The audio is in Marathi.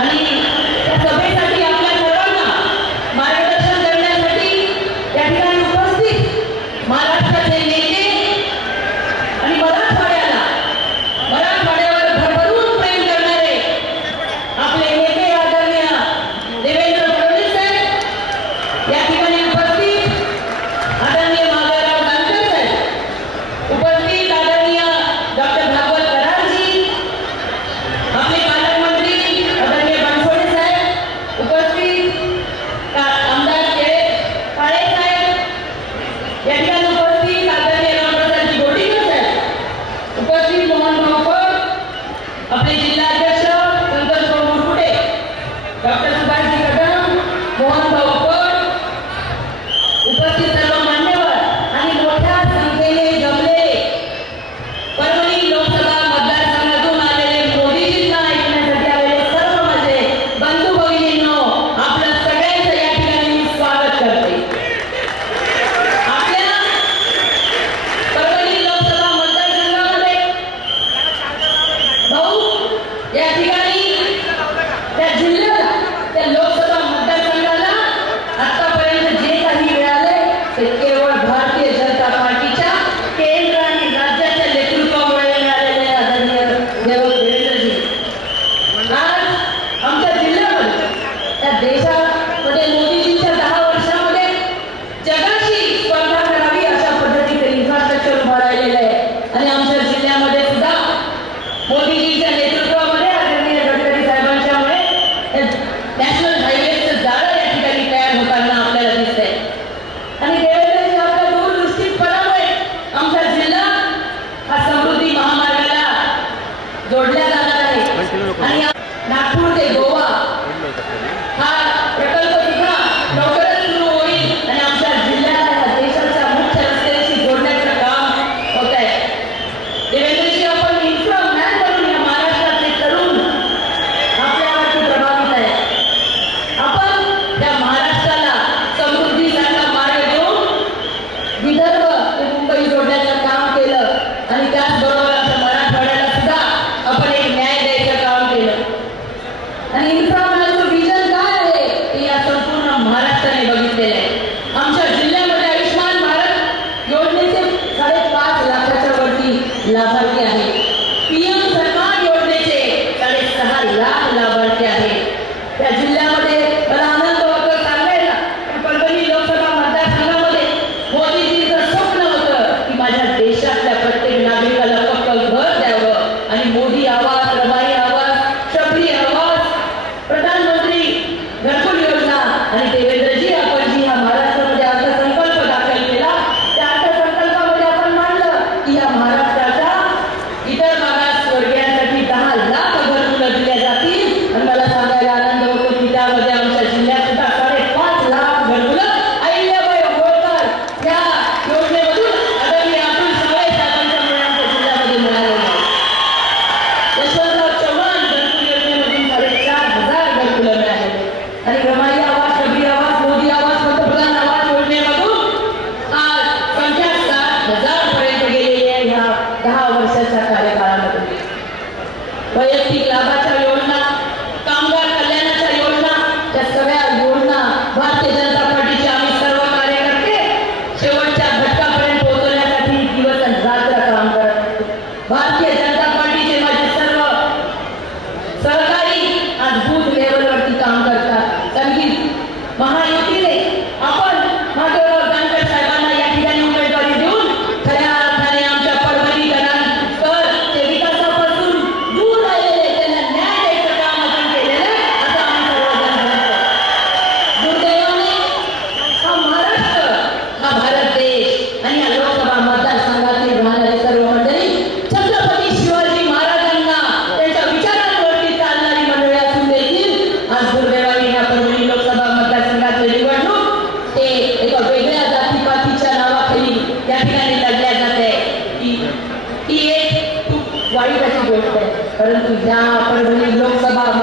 Bye. लोकसभा मतदारसंघामध्ये स्वप्न होतं की माझ्या देशातल्या प्रत्येक नागरिकाला पक्क घर द्यावं आणि मोदी आवाज रबाई आवाज शबरी आवाज प्रधानमंत्री घरकुल योजना आणि Devendra candidato já para o Lobo da Balança.